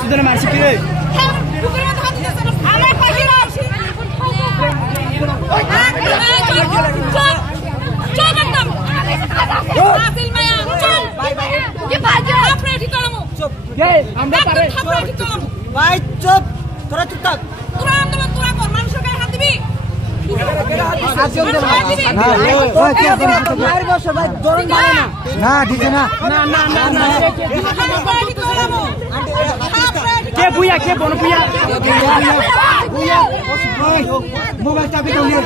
Sudah masih kiri. Baik, cop. Tora tutak. না দিছে না না না না না কে বুয়া কে বন বুয়া বুয়া মোবাইল চাবি দাও নে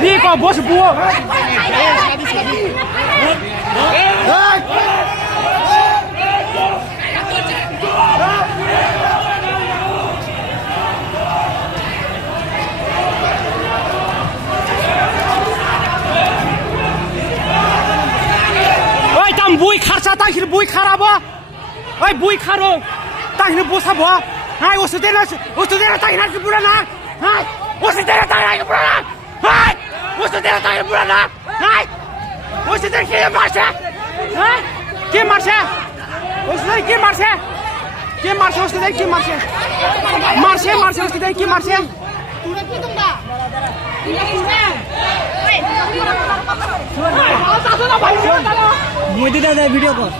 Đi có bố sụp bùa. Ôi tầm bùi khát sao tăng khi bùi khát à bố. Ôi bùi khát rồi. Tăng khi bố sao bố. Hai ô tên là tăng khi bùi là hai. Usted está en el programa. ¡Ay! ¡Usted está en el programa! ¡Ay! ¡Usted quiere marcha! ¡Ay! ¿Quién marcha? ¿Usted quién marcha? ¿Quién marcha? ¿Usted quién marcha? Marcha, marcha, ¿usted quién marcha? Muy bien de video por.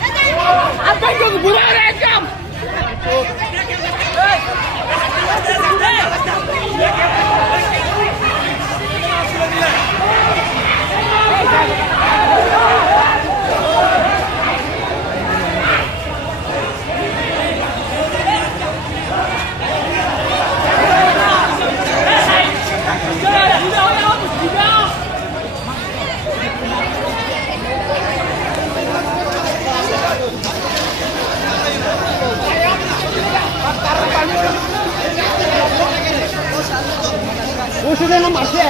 Usted no marche.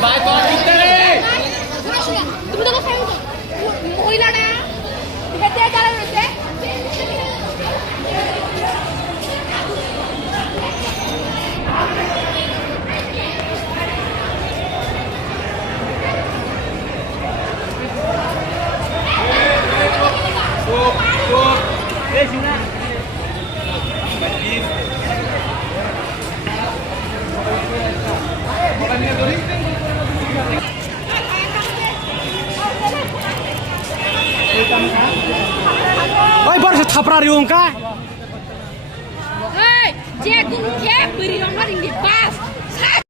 Bye bye. তুমি তো মহিলা না হেতে যারা রয়েছে Oi, baru saya thapra riung ka. Hei, je beri nomor ini pas.